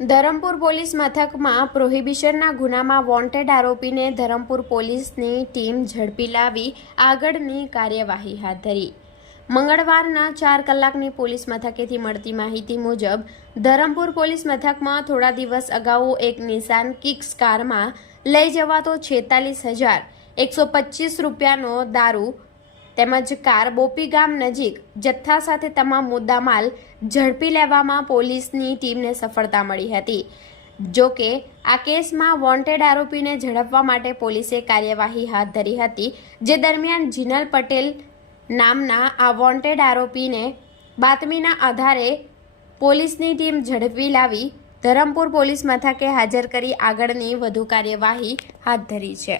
Dharampur police મથકમાં પ્રોહિબિશનના ગુનામાં wanted આરોપીને ધરમપુર પોલીસની ટીમ ઝડપી લાવી આગળની કાર્યવાહી હાથ ધરી. મંગળવારના ચાર કલાકની પોલીસ મથકેથી મળતી માહિતી મુજબ, ધરમપુર પોલીસ મથકમાં થોડા દિવસ અગાઉ એક નિશાન કિક્સ કારમાં લઈ જવાતો છેતાલીસ હજાર એકસો પચીસ રૂપિયાનો દારૂ તેમજ કાર બોપી ગામ નજીક જથ્થા સાથે તમામ મુદ્દામાલ ઝડપી લેવામાં પોલીસની ટીમને સફળતા મળી હતી. જો કે, આ કેસમાં વોન્ટેડ આરોપીને ઝડપવા માટે પોલીસે કાર્યવાહી હાથ ધરી હતી, જે દરમિયાન જીનલ પટેલ નામના આ વોન્ટેડ આરોપીને બાતમીના આધારે પોલીસની ટીમ ઝડપી લાવી ધરમપુર પોલીસ મથકે હાજર કરી આગળની વધુ કાર્યવાહી હાથ ધરી છે.